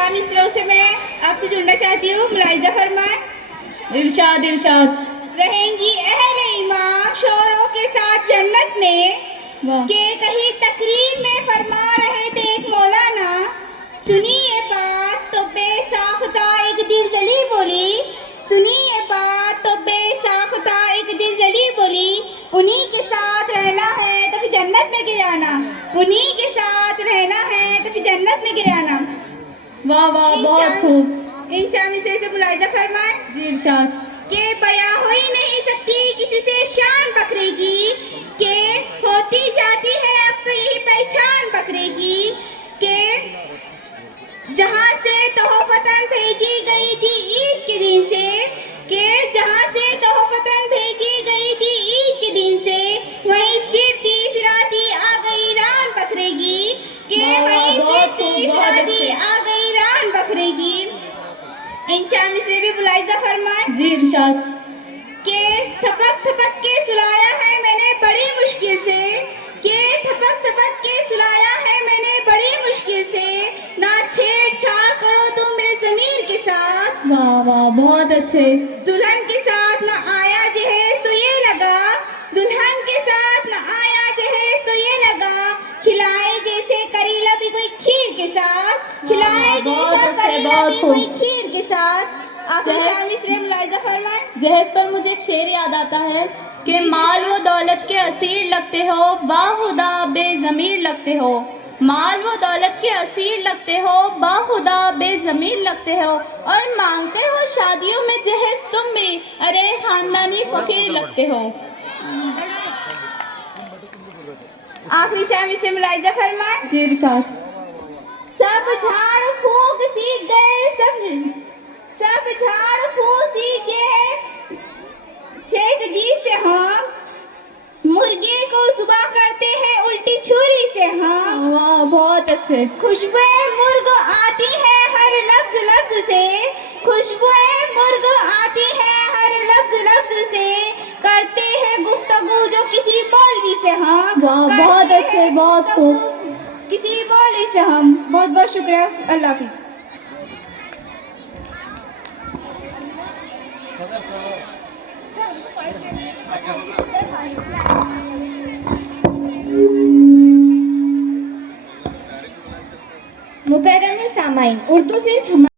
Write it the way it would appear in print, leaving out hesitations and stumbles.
चार मिसरों से मैं आपसे जुड़ना चाहती हूँ। मुलाहिजा फरमाएं। इरशाद इरशाद। रहेंगी अहले ईमान शोरों के साथ जन्नत में, वाह। के कहीं तकरीर में फरमा रहे थे एक मौलाना, सुनी ये बात तो बेसाख्ता एक दिल जली बोली, सुनी ये बात तो बेसाख्ता एक दिल जली बोली, उन्हीं के साथ रहना है तो फिर जन्नत में गिराना, उन्हीं के साथ रहना है तो फिर जन्नत में गिराना। वाह वाह, बहुत खूब। इन चार मिसरे से मुलाहिजा फरमाएं। जी इरशाद। के बयां हो ही नहीं सकती किसी से शान बकरे की, के होती जाती है अब तो यही पहचान बकरे की, के जहां से तोहफतन भेजी गई थी ईद के दिन से, के जहां से तोहफतन भेजी गई थी ईद के दिन से, वहीं फिरती फिराती आ गई रान बकरे की, के वहीं फिरती फिराती आ गई रान बकरे की। इन चार मिसरे भी मुलाहिजा फरमाएं। जी इरशाद। के थपक थपक के सुलाया है मैंने बड़ी मुश्किल से, के थपक थपक के सुलाया है मैंने बड़ी मुश्किल से, ना छेड़छाड़ करो तुम मेरे ज़मीर के साथ। वाह वाह, बहुत अच्छे। दुल्हन के साथ ना आया जहेज तो ये लगा, दुल्हन के साथ ना आया जहेज तो ये लगा, खिलाए जैसे करीला भी कोई खीर के साथ, खिलाए जैसा करीला भी कोई खीर के साथ। जहेज पर मुझे एक शेर याद आता है कि माल व दौलत के असीर लगते हो, बाखुदा बेज़मीर लगते हो, माल व दौलत के असीर लगते हो, बाखुदा बेज़मीर लगते हो, और मांगते हो शादियों में जहेज तुम भी, अरे खानदानी फकीर लगते हो। आखिरी शाम से मुलाहिजा फरमाएं। जी इरशाद। सब झाड़ फूक सीख गए, सब झाड़ फूक सीख गए शेख जी से हम, मुर्गे को सुबह करते हैं उल्टी छुरी से हम। वाह, बहुत अच्छे। खुशबुएं मुर्ग आती है हर लफ्ज लफ्ज से, खुशबुएं मुर्ग आती है हर लफ्ज लफ्ज से, करते हैं गुफ्तगू जो किसी मौलवी से हम। वाह, बहुत अच्छे, बहुत खूब। किसी मौलवी से हम। बहुत बहुत शुक्रिया। अल्लाह हाफिज। मुकर्रम सामाईन, उर्दू सिर्फ